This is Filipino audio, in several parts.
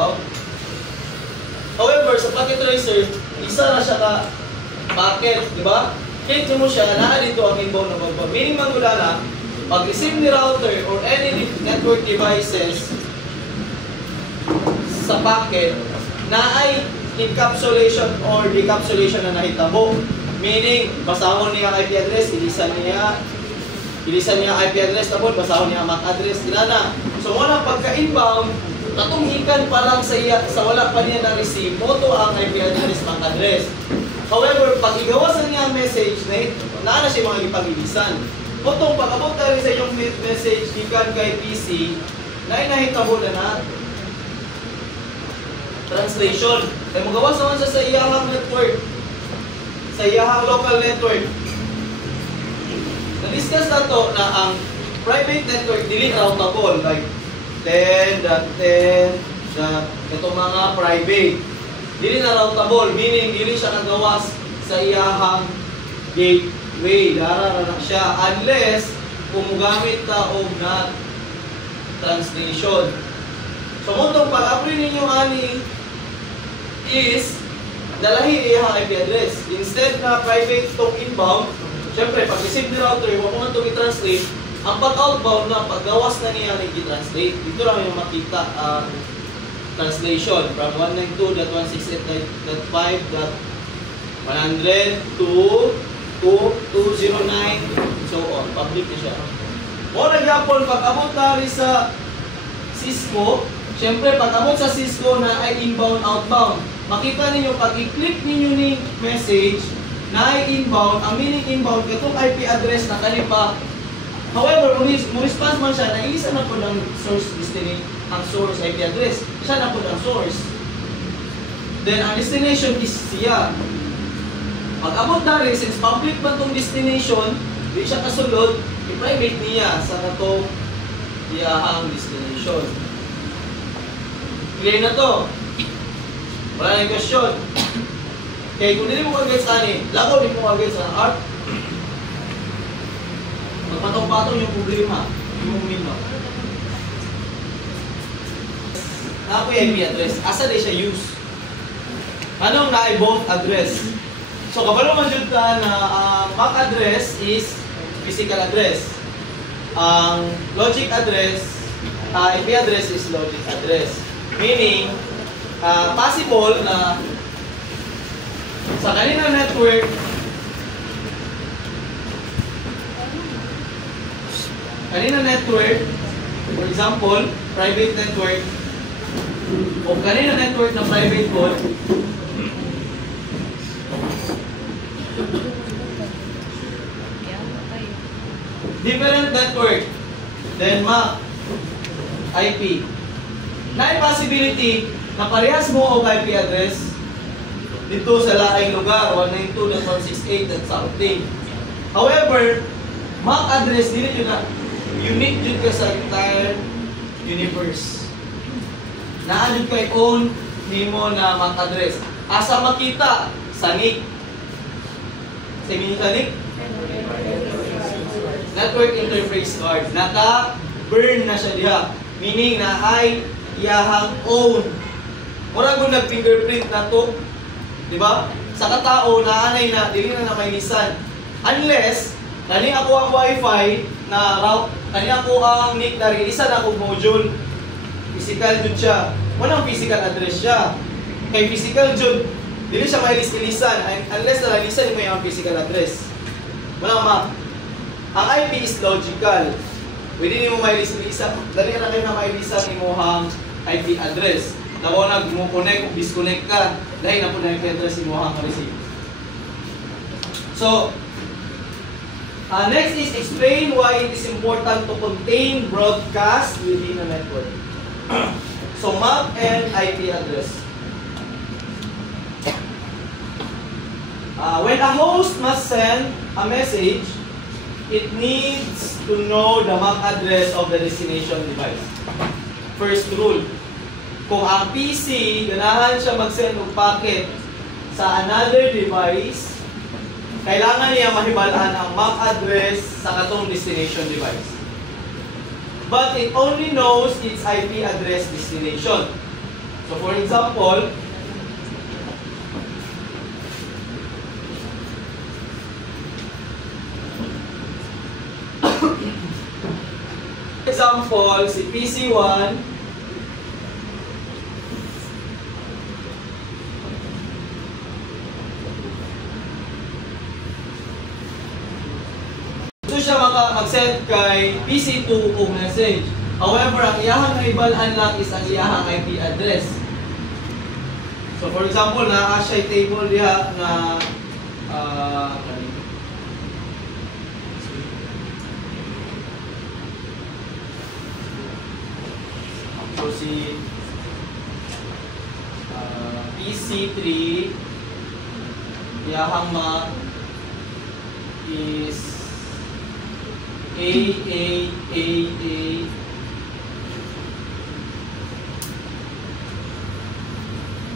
outbound. However, sa packet tracer, isa na siya ka packet, di ba? Click mo siya, naa dito ang inbound na outbound. Meaning magmula na, pag-receive ni router or any network devices sa packet na ay encapsulation or decapsulation na nahitabo. Meaning, basahon niya IP address, ilisan niya IP address, tapos basahon niya MAC address, na. So, wala pagka-inbound, tatunghikan pa lang sa wala pa niya na-receive, moto ang IP address, MAC address. However, pag igawasan niya ang message, na siya mga ipag-ilisan. Kung pag-abot na rin sa inyong message, ikan kay PC, na inahitabo na translation. Kaya magawas naman siya sa iyahang network, sa iyahang local network. Na-discuss na to na ang private network dili routable, like 10.10, itong mga private. Dili na routable, meaning dili siya nagawas sa iyahang gateway. Dara na siya unless kung gamit ka og na translation. So mutong pag-apply ninyo ani is dalahi iyahang IP address. Instead na private tong inbound, syempre pag receive ni router, wala mo na itong i-translate. Ang pag-outbound na paggawas na niya i-translate. Dito lang yung makita ang translation from 192.168.5.100 to 209, so on. Public na siya. O nagyapon, pag-abot na rin sa Cisco, syempre pag-abot sa Cisco na ay inbound, outbound. Makita ninyo, pag i-click ninyo ni message na ay inbound, ang meaning inbound, itong IP address na kalipa. However, kung response man siya, naisa na po ng source destination, ang source IP address. Siya na po ng source. Then, ang destination is siya. Pag-abot na rin, since public pa itong destination, di siya kasulod, i-private niya sa natong iyahang destination. Clear na to? Wala na yung question. Okay, kung hindi mo kagay sa ani, lako din mo kagay sa art. Magpatong-patong yung problema, yung mino. Ako yung IP address, asa di siya use? Anong na both address? So, kabalo man dyan ka na MAC address is physical address. Ang logic address, IP address is logic address. Meaning, possible na sa kanina network, for example, private network, o kanina network na private code, different network, then MAC, IP. Na possibility na parehas mo o IP address dito sa laing lugar, 192.168 and something. However, MAC address dili yun na unique yun ka sa entire universe. Naadun kay own nimo na MAC address. Asa makita? Sa NIC. Sa NIC? Network interface card. Naka-burn na siya diha. Meaning na ay iyahang own. Mura kung nag-fingerprint na to, di ba? Sa katao, naanay na, dili na nakailisan. Unless, kani ako ang wifi na route, kani ako ang NIC na rilisan ako module. Physical jud siya. Walang physical address siya. Kay physical jud, dili siya mailis-ilisan. Unless nalilisan mo yung physical address. Walang MAC. Ang IP is logical. Pwede nyo mailis-ilisan. Dali na kayo na mailisan ni mo ang IP address. Naku mo connect o disconnect ka, dahil na po na yung address mo ang receive. So, next is explain why it is important to contain broadcast within a network. So, MAC and IP address. When a host must send a message, it needs to know the MAC address of the destination device. First rule. Kung ang PC, ganahan siya mag-send ng packet sa another device, kailangan niya mahibalaan ang MAC address sa katong destination device. But it only knows its IP address destination. So for example, si PC1 gusto siya mag-send kay PC2 kung message. However, ang iyahang naibalaan lang is ang iyahang IP address. So for example, naa siya table diha na so si PC3 iyahang MAC is A.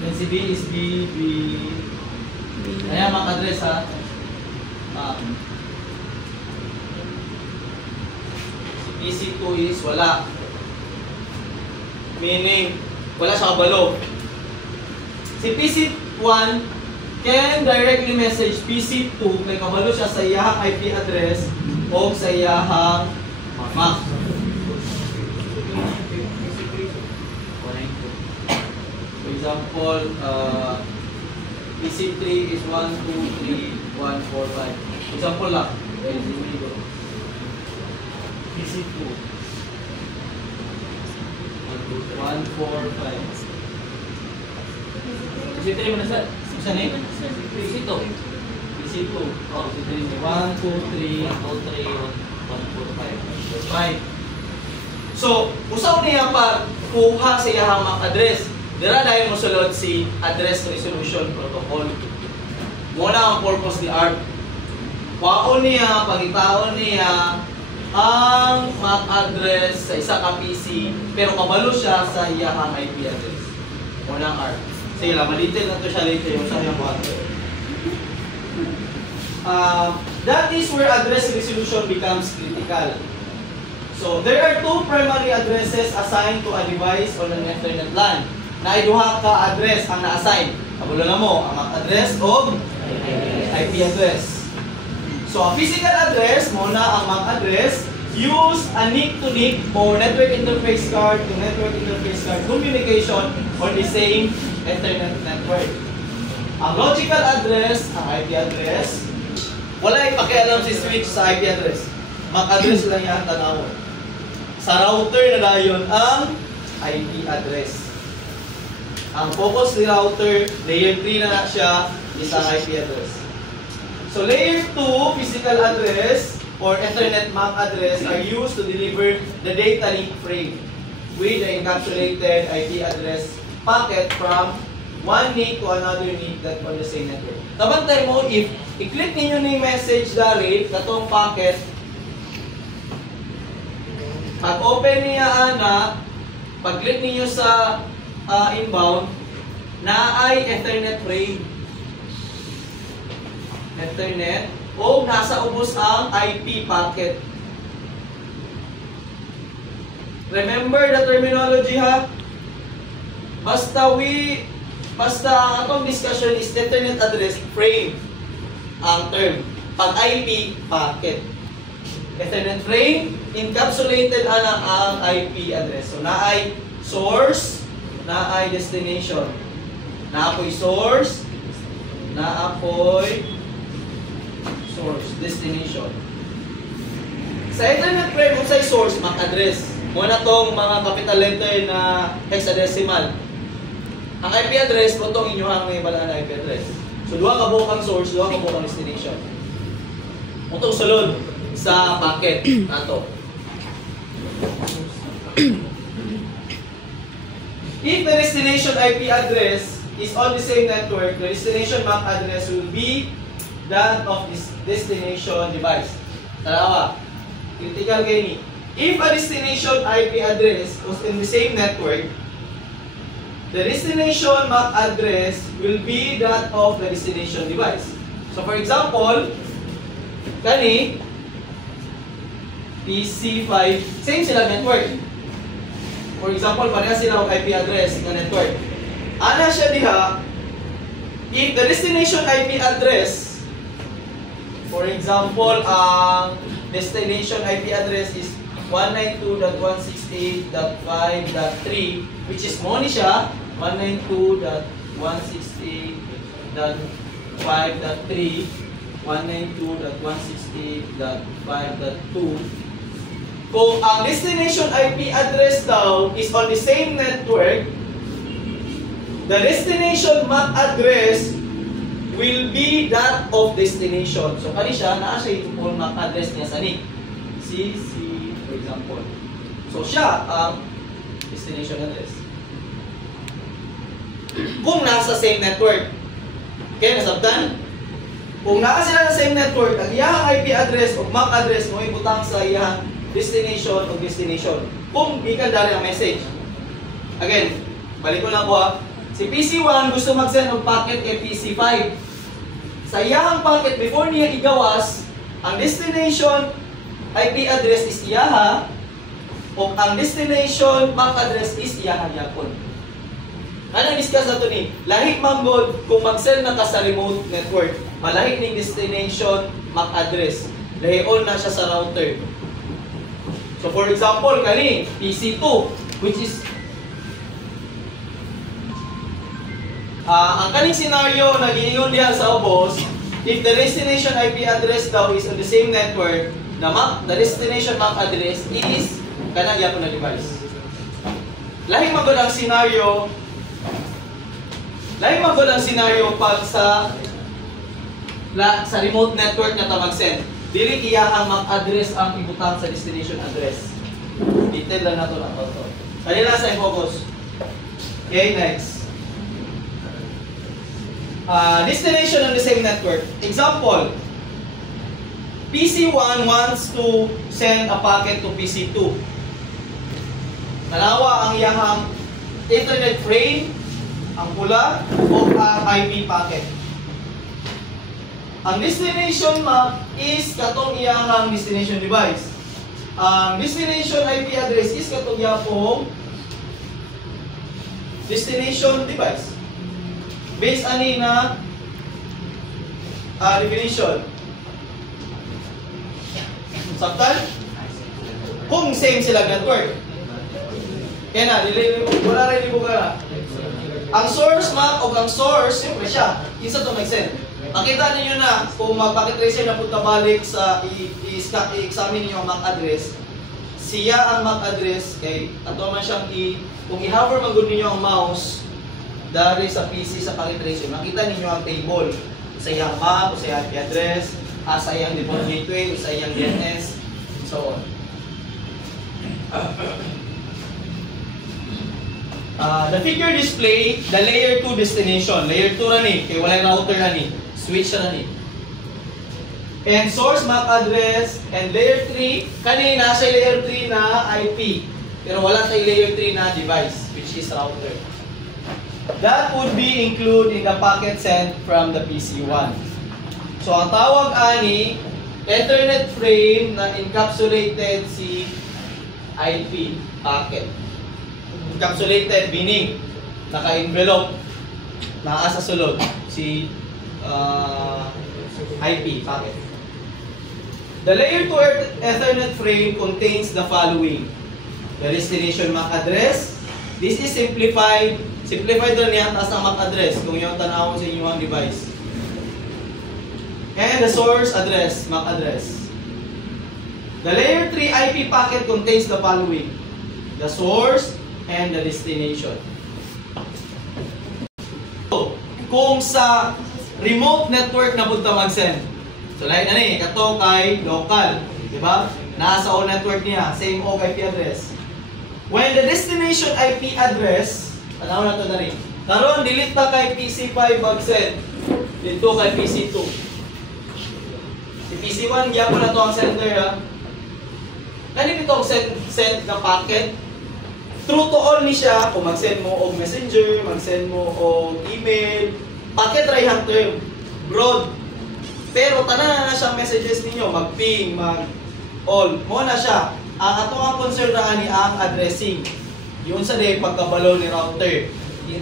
Then si B is B. Ayan MAC address ha. Si PC2 is wala. Meaning, wala siya kabalo. Si PC1 can directly message PC2 kay kabalo siya sa iyahang IP address o sa iyahang MAC. For example, PC3 is 1, 2, 3, 1, 4, 5. Example lang. PC2 1, 4, 5. PC3 mo na sir? Saan eh? PC2. PC2. Oh, PC3. 1, 2, 3, 1, 2, 3, 1, 1, 4, 5. So, usaw niya pa kuha sa iyahang MAC address. Dira dahil mo sulod si address resolution protocol. Muna ang purpose ni ARP. Kwaon niya, pagitaon niya ang MAC address sa isa ka PC, pero kabalo siya sa iyahang IP address. Muna ang ARP. Sige lang, malitil na ito siya later yung sa iyang mga that is where address resolution becomes critical. So, there are two primary addresses assigned to a device on an Ethernet LAN. Naiduha ka address ang na-assign. Kabalo na mo, ang MAC address o IP address. So, ang physical address, muna ang MAC address, use a NIC-to-NIC or network interface card to network interface card communication on the same Ethernet network. Ang logical address, ang IP address, wala ipakialam si switch sa IP address. MAC address lang yan tanawon. Sa router na dayon ang IP address. Ang focus ni router, layer 3 na siya, isang IP address. So layer 2, physical address or Ethernet MAC address are used to deliver the data link frame with the encapsulated IP address packet from one NIC to another NIC that on the same network. Tabantay mo, if i-click ninyo na yung message dari, katong packet, pag-open niya na, pag-click ninyo sa inbound, na ay Ethernet frame. Ethernet, o nasa ubos ang IP packet. Remember the terminology ha? Basta ang atong discussion is Ethernet address frame ang term. Pag IP packet. Ethernet frame, encapsulated ang IP address. So naay source, naay destination. Naapoy source, naapoy source, destination. Sa Ethernet frame, kung sa'y source, MAC address. Muna tong mga capital letter na hexadecimal. Ang IP address, po itong inyuhang may balaan na IP address. So, duha ka bukang source, duha ka bukang destination. Itong sulod sa packet nato. If the destination IP address is on the same network, the destination MAC address will be that of this destination device. Tarawa, critical gani. If a destination IP address was in the same network, the destination MAC address will be that of the destination device. So for example, kani PC5, same sila network. For example, pareha sila ang IP address na network. Ana siya diha, if the destination IP address, for example, ang destination IP address is 192.168.5.3, which is mo ni siya 192.168.5.3, 192.168.5.2. Kung ang destination IP address daw is on the same network, the destination MAC address will be that of destination. So, kani siya, naa siya yung MAC address niya sa NIC. CC, for example. So, siya ang destination address. Kung nasa same network. Okay, nasabtan? Kung naka sila sa same network, ang iyang IP address o MAC address mo ibutang sa iyang destination o destination. Kung ikan dali ang message. Again, balik ko lang po ha. Si PC1 gusto mag-send ng packet kay PC5. Sa iyang packet, before niya igawas, ang destination IP address is iyaha o ang destination MAC address is iyaha yapon. Ano discuss na ito ni? Lahi manggod kung mag-send na ka sa remote network, malahi ning destination MAC address. Lahi-on na siya sa router. So for example, kani PC2, which is ang kaning scenario na giingon diha sa ubos, if the destination IP address daw is on the same network, the destination MAC address is kanang yapon na device. Lahi man gud ang scenario. Lahi man gud ang scenario pag sa remote network na ta mag-send. Dili iya ang MAC address ang ibutang sa destination address. Detail lang nato na to. Kanila sa focus. Okay, next. Destination on the same network. Example, PC1 wants to send a packet to PC2. Nanawa ang iyang internet frame, ang pula, o ang IP packet. Ang destination MAC is katong iyang destination device. Ang destination IP address is katong yapong destination device. Based ani na definition. Sabtan? Kung same sila network. Kaya na, wala rin ibo ka. Ang source MAC o ang source, siyempre siya. Isa to mag-send. Makita ninyo na kung magpakitracer na punta balik sa i-examine niyo ang MAC address, siya ang MAC address kay ato man siyang kung i-hover man gud ninyo ang mouse dari sa PC sa pakitracer, makita ninyo ang table sa iyang MAC, sa iyang IP address, sa iyang default gateway, sa iyang DNS, and so on. The figure display the layer 2 destination. Layer 2 ra ni, kay walay router ra ni. Switch na ni. And source MAC address and layer 3, kani nasa layer 3 na IP. Pero wala tay layer 3 na device, which is router. That would be included in the packet sent from the PC1. So ang tawag ani Ethernet frame na encapsulated si IP packet. Encapsulated meaning naka-envelope naa sa sulod si IP packet. The layer 2 Ethernet frame contains the following: the destination MAC address. This is simplified na niya taas ang MAC address kung yung tanawon sa inyong device. And the source address, MAC address. The layer 3 IP packet contains the following: the source and the destination. So, kung sa remote network na punta mag-send, so lahat na ni, kato kay local, di ba? Nasa all network niya, same IP address. When the destination IP address, tanaw na to na rin. Karon delete na kay PC5 mag-send dito kay PC2. Si PC1 gyapon na to ang sender ha. Kani bitong send na packet. True to all ni siya kung mag-send mo og messenger, mag-send mo og email, packet ra yang term broad. Pero tanan na siyang messages ninyo, mag-ping, mag-all. Mo na siya. Ang ato ang concern na ni ang addressing. Yun sa day pagkabalo ni router.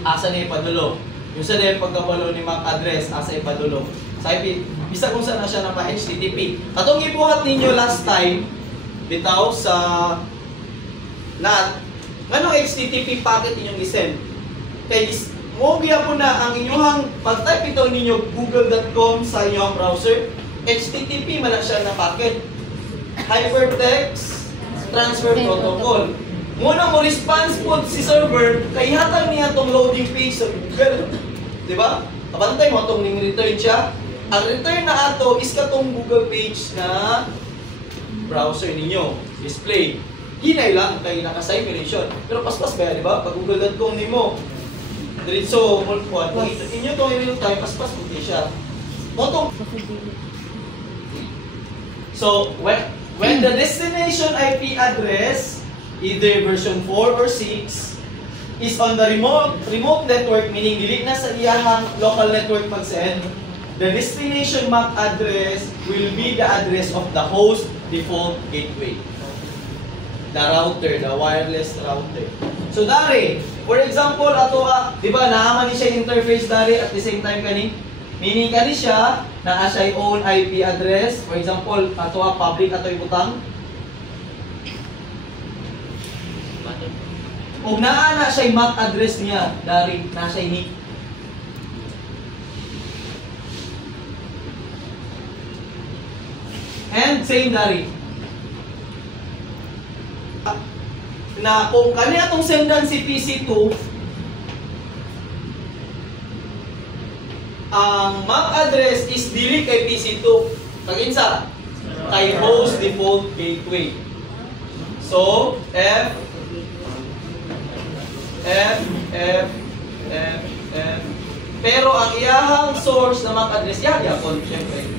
asa niya ipadulo. Yung sa din pagkabalo ni MAC address, asa ipadulo. Sa IP, bisa kung saan na siya ng HTTP. Katong ibuhat ninyo last time, bitaw sa NAT, anong HTTP packet inyong isend? Kaya mo biya po na ang inyong pag-type ito ninyo google.com sa inyong browser, HTTP man na siya na packet. Hypertext Transfer Protocol. Muna mo response po si server, kay hatang niya itong loading page sa Google. Diba? Kabantay mo itong return siya. Ang return na ato is katong Google page na browser ninyo. Display. Hinay lang kay naka-cyberation. Pero paspas ba yan, diba? Pag google.com nimo, diretso, kung inyo itong real time, paspas po siya. Motong. So, when the destination IP address, either version 4 or 6, is on the remote network, meaning dili na sa iyahang local network pag-send, the destination MAC address will be the address of the host default gateway. The router, the wireless router. So dari, for example, ato di ba naaman ni siya interface dari at the same time kani, meaning kani siya na siya own IP address. For example, ato public ato ibutang. Ug naa na siya MAC address niya dari na siya ni. And same dari. Na kung kani atong sendan si PC2, ang MAC address is dili kay PC2. Pag-insa kay host default gateway. So, F. Pero ang iyahang source na MAC address, yapon, syempre.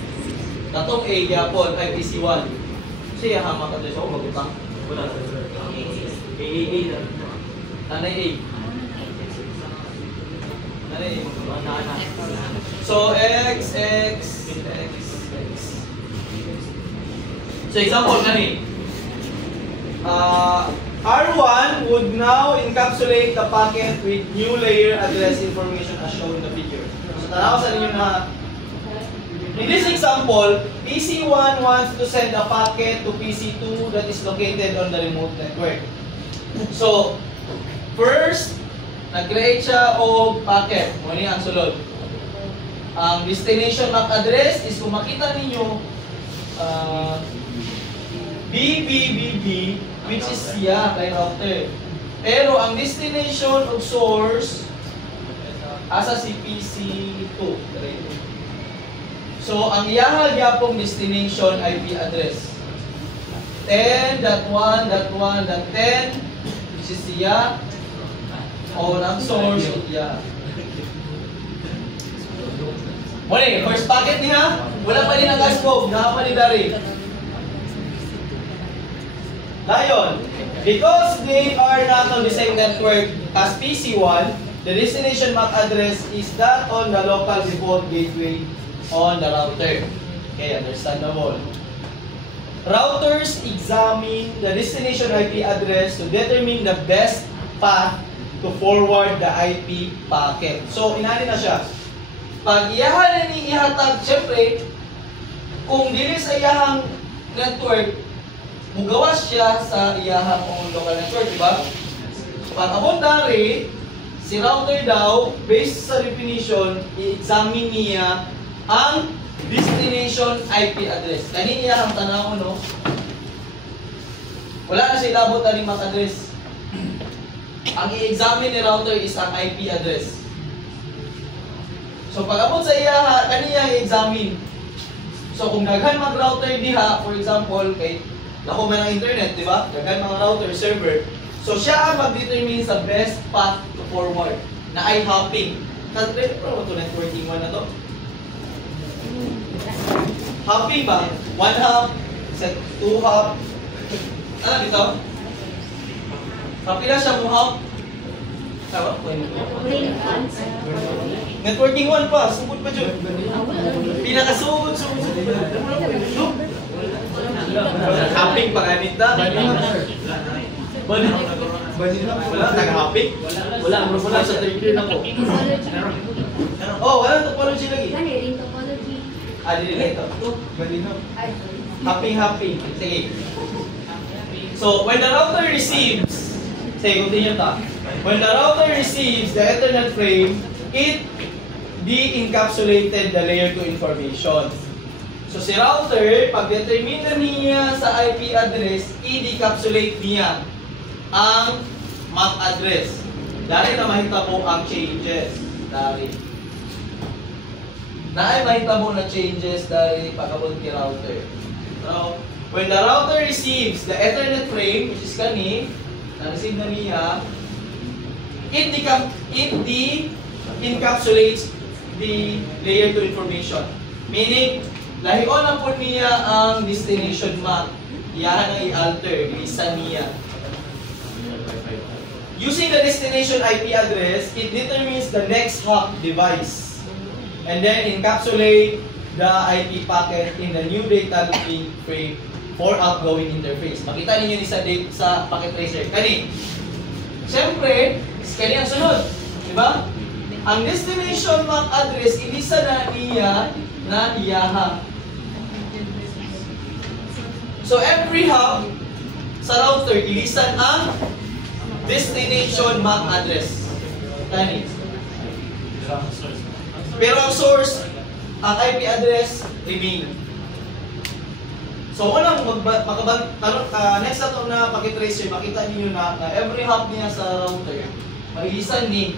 Katong A, yapon, ay PC1. Siya ang MAC address. Magutang. Wala. A. Nanay A. Nanay A. So, X. So, example gani. R1 would now encapsulate the packet with new layer address information as shown in the figure. So, tanaw sa ninyo na in this example, PC1 wants to send a packet to PC2 that is located on the remote network. So, first, nag-create siya o packet. Muli ang sulod. Ang destination MAC address is kung makita ninyo BBBB, which is siya kay router. Pero ang destination of source asa si PC2. So ang iyahag yapong destination IP address 10.1.1.10, which is siya o ang source siya. Muli, first packet niya, wala pa rin ang scope, na pa ni Dari. Dayon, because they are not on the same network as PC1, the destination MAC address is that on the local default gateway on the router. Okay, understandable. Routers examine the destination IP address to determine the best path to forward the IP packet. So, inani na siya. Pag iyahan ni ihatag, syempre, kung dili sa iyahang network, mugawas siya sa iyahang local network, di ba? Pag-abot dari, si router daw, based sa definition, i-examine niya ang destination IP address. Kani niya ang tanaw, no? Wala na siya ilabot na rin MAC address. Ang i-examine ni router is ang IP address. So pag-abot sa iya, kaniya i-examine. So kung daghan mag-router diha, for example, kay lako man ang internet, di ba? Daghan mga router, server. So siya ang mag-determine sa best path to forward na ay hopping. Kasi pero ito networking one na to. Hopping ba? One hop, two hop. Ano dito? Kapila siya mo hop. Tama? Networking one pa, sugod pa dyan. Pinakasugod. Hopping pa ganit na. Wala, taga-hopping. Wala sa third year na po. Oh, walang topology lagi. Ring topology. Dili ito. Malino. Happy. Sige. So, when the router receives, say, continue ta. When the router receives the Ethernet frame, it de-encapsulated the layer 2 information. So, si router, pag determine niya sa IP address, i-decapsulate niya ang MAC address. Dahil na mahitabo ang changes. Dahil mahitabo na changes dahil pagkabot kay router. So, when the router receives the Ethernet frame, which is kani, na-receive na niya, it de-encapsulates the layer 2 information. Meaning, lahion na po niya ang destination MAC. Iyahan ang i-alter, ilisan niya. Using the destination IP address, it determines the next hop device. And then encapsulate the IP packet in the new data link frame for outgoing interface. Makita ninyo ni sa packet tracer. Kani. Siyempre, kani ang sunod. Diba? Ang destination MAC address, ilisa na niya na iyaha. So every hub sa router, ilisan ang destination MAC address. Kani. Pero ang source, ang IP address, remain. So unang next na ito na packet tracer, makita niyo na every hub niya sa router, mailisan ni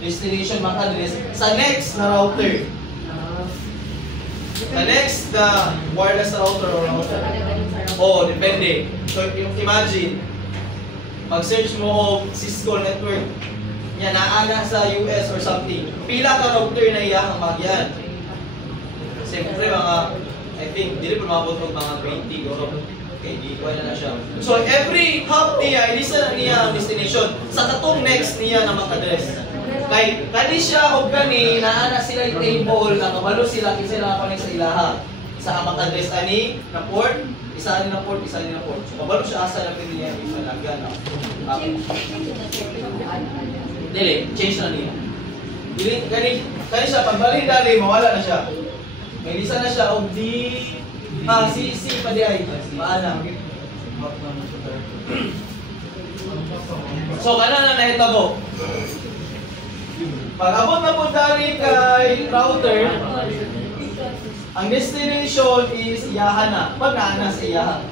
destination MAC address sa next na router. The next, the wireless router or router. Oh, depende. So, imagine, mag-search mo o Cisco network, yan, naana sa US or something. Pila ka router na iyahang magyan. Siyempre, I think, hindi pa mabot mga 20 or okay, di ko na siya. So, every hub niya, ilisa na niya ang destination. Sa katong next niya na mag-address. Kay kani siya og kani naana sila yung table na kabalo sila kinsa naka-connect sa ilaha. Sa amang address ani na port, isa ani na port, isa ani na port. So kabalo siya asa na pili niya isa lagyan. Dili, change na niya. Dili kani siya pagbalik dali mawala na siya. May isa na siya og di si pa di ay maana. So kana na nahitabo. Pag abot na po dari kay router, ang destination is iyahan na. Pag naana sa iyahan.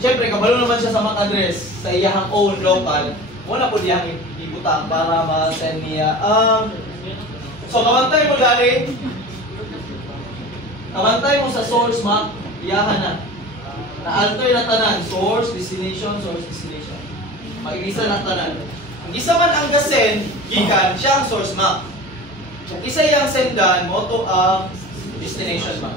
Siyempre, kabalo naman siya sa MAC address sa iyahang own local. Wala po diyang ibutang para ma-send niya ang... So, kabantay mo dari. Kabantay mo sa source MAC, iyahan na. Na-alter na tanan. Source, destination. Mag-igisa na tanan. Ang isa man ang gasend, gikan siya ang source MAC. Kung isa yung sendan, moto ang destination MAC.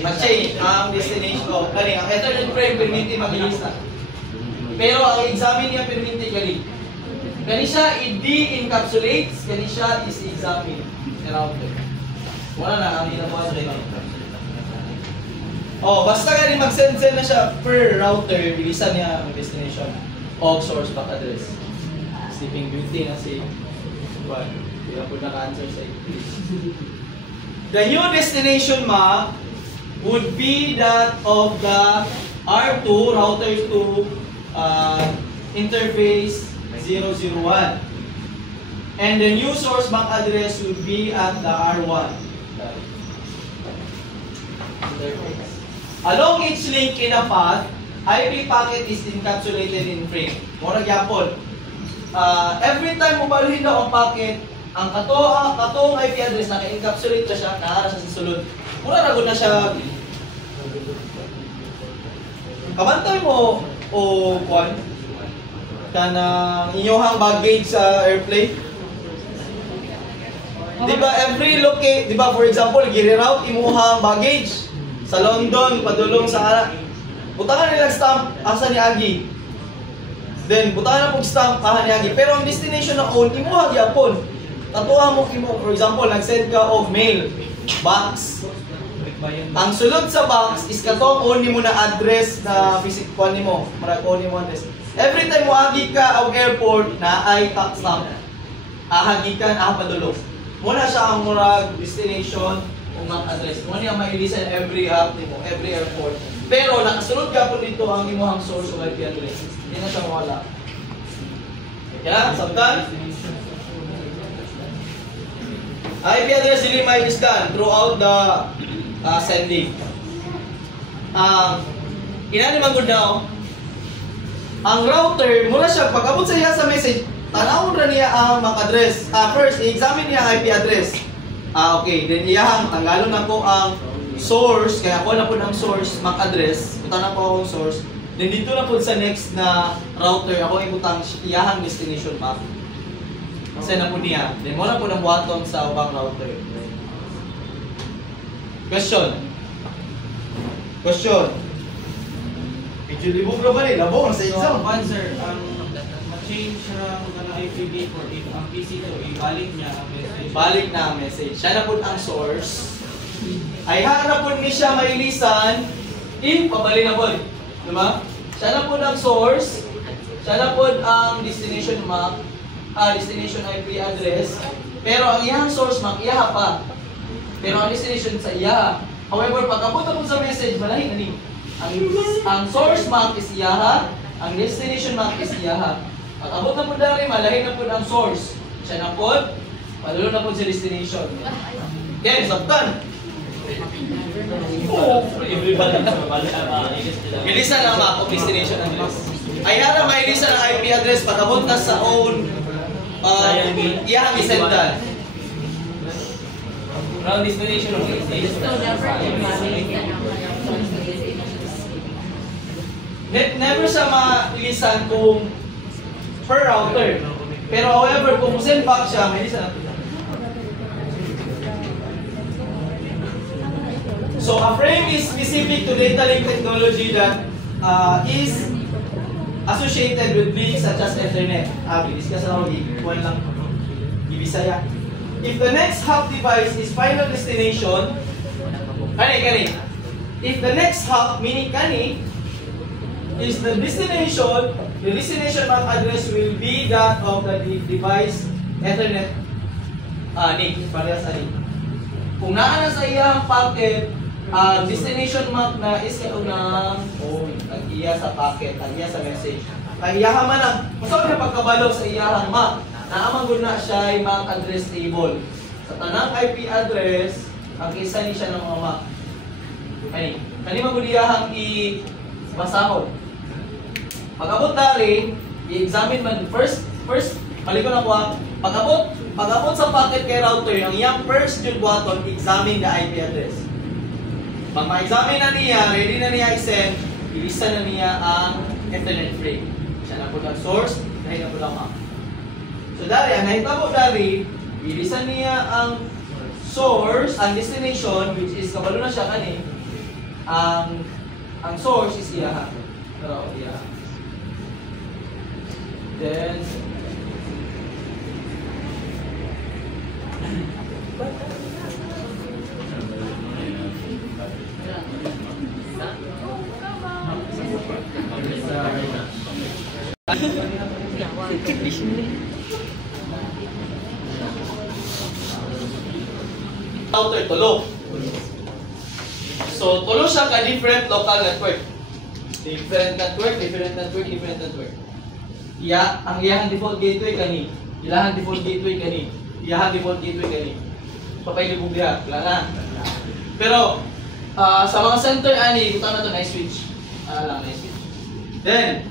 Mag-change ang destination ko. Kani, ang Ethernet frame, permiti mag-ilista. Pero ang examine niya, permiti kani. Kani siya, i-de-encapsulates, kani siya is-examine. Wala na, ang inabuhan rin. Oh, basta kani mag-send-send na siya per router, bilisan niya ang destination of source MAC address. Sleeping Beauty na si Juan. Hindi na po naka-answer sa The new destination MAC would be that of the R2, router 2, interface 001. And the new source MAC address would be at the R1. Along each link in a path, IP packet is encapsulated in frame. Mura gyapon. Every time mo baluhin daw ang packet, ang katong IP address naka-encapsulate na siya, naara siya sa sulod. Mura na gud na siya. Kabantay mo o kuan kanang inyong baggage sa airplane. Di ba every locate, di ba for example, gire-route imuhang baggage sa London padulong sa butangan nila stamp asa ni Agi. Then butangan na pong stamp aha ni Agi. Pero ang destination na own imuha gyapon. Tatuha mo imo for example nag-send ka og mail box. Ang sulod sa box is katong own nimo na address na physical nimo, marag own nimo address. Every time mo agi ka og airport na ay tax stamp. Ahagikan padulog. Muna siya ang murag destination o MAC address. Mo niya mailisan every app nimo, every airport. Pero nakasunod ka po dito ang imong source o IP address. Hindi na siya mawala. Kaya, sabtan? IP address dili may scan throughout the sending. Inani man gud daw. Ang router mura siya pag-abot sa iya sa message, tanawon ra niya ang MAC address. First, i-examine niya ang IP address. Okay, then iyahang tanggalon na ko ang source, kaya ako na po ng source MAC address. Punta na po ang source. Then dito na po sa next na router, ako ibutang iyahang destination map. Kasi na po niya. Then mo na po ng buhaton sa ubang router. Question. Medyo libog na ba rin? Labo sa exam. Sir, ma-change ang IPv4 ang PC to, ibalik niya ang message. Balik na ang message. Siya na po ang source. Ay hanap po ni siya mailisan. Pabalik na po. Diba? Siya na po ang source. Siya na po ang destination map. Destination IP address. Pero ang iyang source map, iyaha pa. Pero ang destination sa iyaha. However, pag abot po sa message, malahi na ni. Ang source map is iyaha. Ang destination map is iyaha. Pag abot na po dari, malahi na po ang source. Siya na po, palulo na po sa destination. Okay, sabtan. Bilisan ang map o destination address. Ay hara mailisan ang IP address pagabot na sa own iyahang isendan. Ang destination of Never siya mailisan kung per router. Pero however, kung send back siya, mailisan natin. So a frame is specific to data link technology that is associated with links such as Ethernet. Discuss na ako, lang ibisaya. If the next hop device is final destination, kani. If the next hop, meaning kani, is the destination MAC address will be that of the device Ethernet. Ni, parehas ani. Kung naa na sa iyang packet, destination MAC na is kaunang iya sa packet, iya sa message. Kaya iyaha man ang masama na pagkabalo sa iyahang MAC. Naamang na siya ay MAC address table. Sa tanang IP address, ang isa ni siya ng mga MAC. Kani maguliyahang i-basahon. Pag-abot dari, i-examine man first, balik ko na po pag-abot sa packet kay router, ang iyang first yung button, examine the IP address. Pag ma-examine na niya, ready na niya i-send, ilista na niya ang Ethernet frame. Siya na po ang source, dahil na po lang MAC. So dari, ang nahitabo dari, ilista niya ang source, ang destination, which is kabalo na siya kani, ang source is iyaha. Pero iyaha. Then, router tulo. So, tulo siya ka different local network. Different network. Ang iyahang default gateway kani. Ilahang default gateway kani. Iyahang default gateway kani. Papailibog diha, wala na. Pero sa mga center ani, buta na to na switch. Nice switch. Then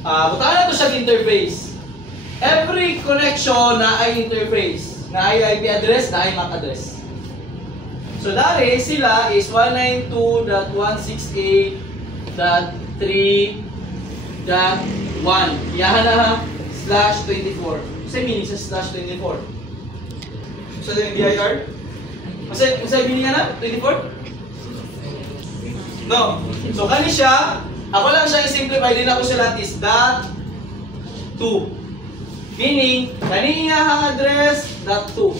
buta na to siya interface. Every connection na ay interface, na ay IP address, na ay MAC address. So dari sila is 192.168.3.1. Iyahan na /24. Kasi meaning sa /24. So yung DIR? Masay meaning na? 24? No. So kani siya, ako lang siya i-simplify din ako siya lahat is .2. Meaning, kani iyahang address .2.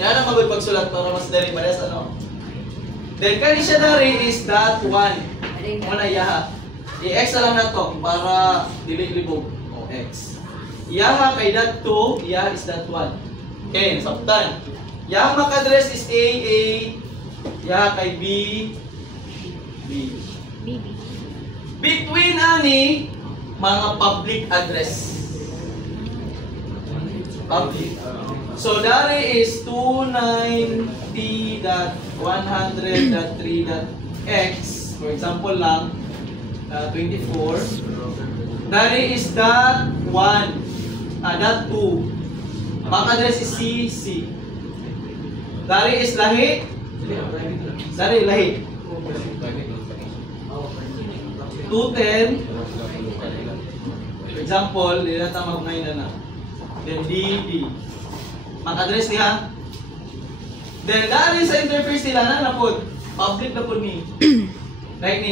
Yan ang magod pagsulat para mas dali parehas ano. Then kani siya dari is .1. Muna iyaha. I-X na lang na to para dili-libog. O, X. Iyaha kay that 2, iyaha is that 1. Okay, nasabtan. Iyaha MAC address is A, iyaha kay B, B. Between ani, mga public address. Public. So, dari is 290.100.3.x. For example lang, 24. Dari is that 1. That 2. MAC address is CC. Dari is lahi. Dari lahi. 210. For example, hindi na tama ngayon na. Then DD. MAC address niya. Then dari sa interface nila na po. Public na po ni. Like ni.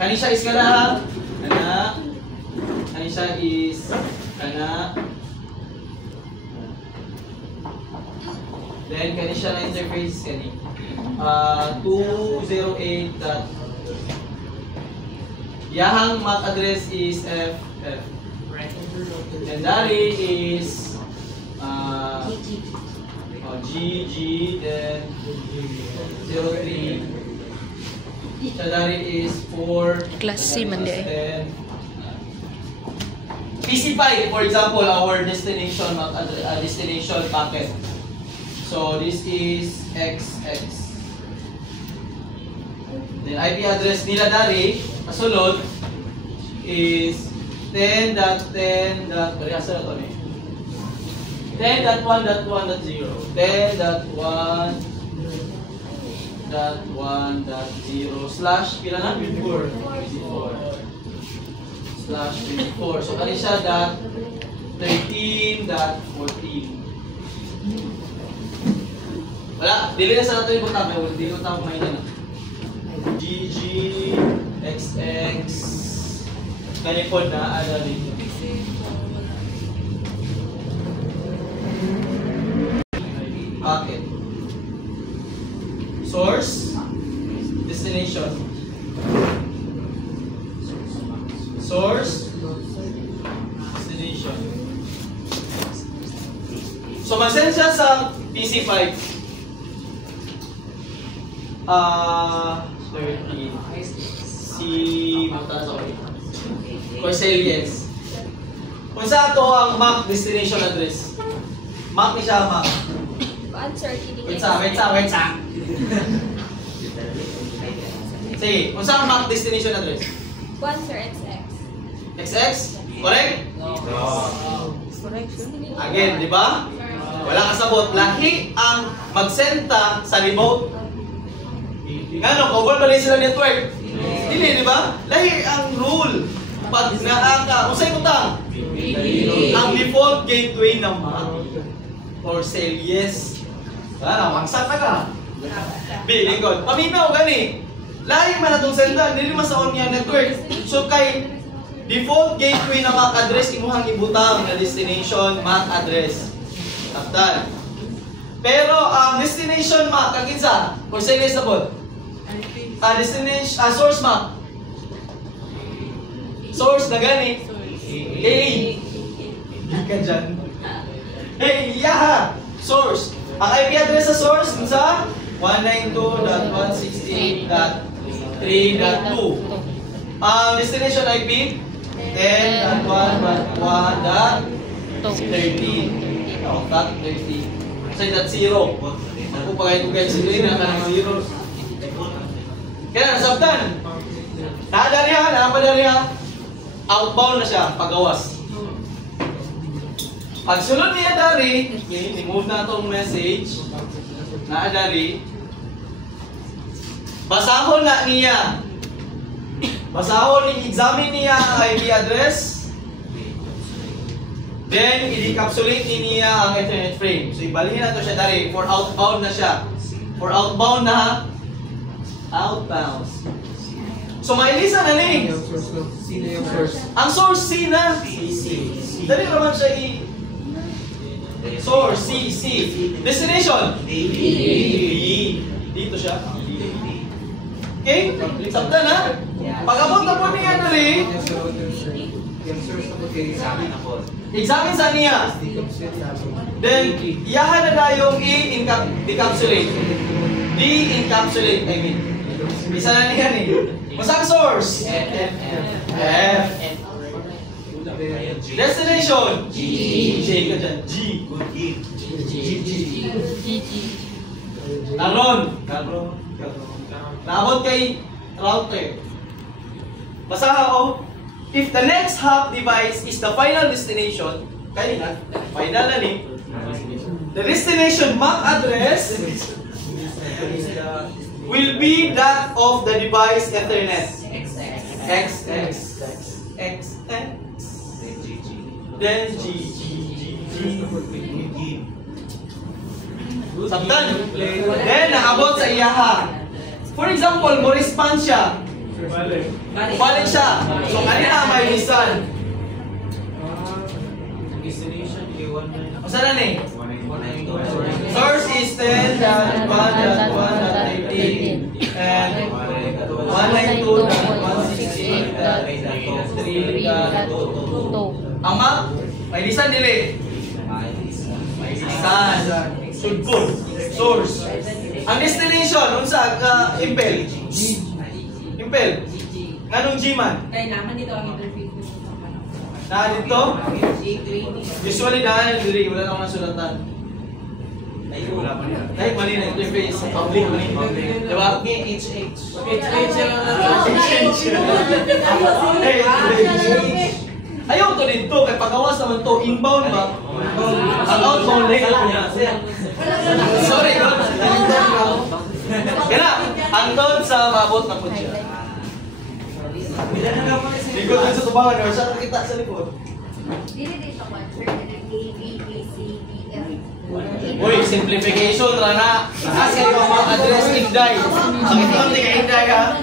Kani siya is kana. Kana. Kani siya is kana. Then kani siya na interface kani. 208. Yahang MAC address is FF. And dari is GG, then 03. So dari is 4. Class C man di ay. PC5, for example, our destination destination packet. So this is XX. Then IP address nila dari kasulod is 10.10. 10.1.1.0 10.1.1.0 slash pila na? 54 slash 54. So kani siya dot 13.14. Wala, dili na sa nato yung butang kaya wala, dili ko tawag may na GG XX kani po na ada dito. Packet. Source, destination. Source, destination. So mag-send siya sa PC5. 13. Si Corselians. Kung sa ito ang MAC destination address. MAC ni siya MAC. Wait sa. Sige, kung saan MAC destination address? 1 sir, XX. XX? Correct? No. Again, di ba? Wala kasabot. Lahi ang magsenta sa remote. Ngano, cover ba rin sila network? Hindi, di ba? Lahi ang rule. Pag naaka, kung sa'yo utang? Ang default gateway ng MAC or Corselians. Ano, magsat na ka. Bilingkod. Paminaw gani. Lahi man atong senda, dili man sa on network. So kay default gateway na MAC address imuhang ibutang na destination MAC address. Taptan. Pero ang destination MAC kakinsa, Corselians na po. Destination source MAC. Source na gani. Hey. Ka dyan. Hey, yaha. Source. Ang IP address sa source sa 192.168.3.2. Ang destination IP 10.1.1.13. Dot 13. Say that 0. Ako pagay ko guys, hindi na kanang 0. Kaya nasabtan. Napadali ha. Outbound na siya, pagawas. Pag sunod niya dari, i-move na itong message. Naadari. Basahon na niya. Basahon, i-examine niya ang IP address. Then, i-decapsulate niya ang Ethernet frame. So, ibalhin na ito siya dari. For outbound na siya. For outbound na. Outbound. So, mailisa na ni. Sino yung source? Ang source, C na. Dali naman siya source, C. Destination? D. Dito siya. Okay? Sabta na? Pag-abot na po niya dali, examine sa niya. Then, iyahan na tayong i-encapsulate. De-encapsulate, I mean. Isa na niya ni. Masang source? F. Destination? G. J ka dyan. G. Karon. Naabot kay router. Basaha o. If the next hop device is the final destination, kaya na, final na ni, the destination MAC address will be that of the device Ethernet. X. Then G. Sabtan. Then naabot sa iyaha. For example, mo response siya. Balik siya. So kanina may lisan. Destination Masa na ni? Source is 10.1.1.18 and 192.168.3.2. Ang MAC, may lisan dili. May lisan. Sudpon. Source. Ang destination, unsa ka impel. Impel. Nganong G man? Kaya naman dito ang interview. Na dito? Usually dahil dili wala nang nasulatan. Ay, mali na interface. Public mali. Diba? HH. Ayaw to dito. Kaya pagawas naman to. Inbound ba? Ang outbound na yun. Sorry, God. Kaya ang doon sa mabot na po siya. Likod dun sa tubangan. Or saan nakita sa likod? Dili dito ko, sir, na A, B, C, D, F. Uy, simplification rana. Kasi yung mga address inday. Ang ito ang tingay inday ha.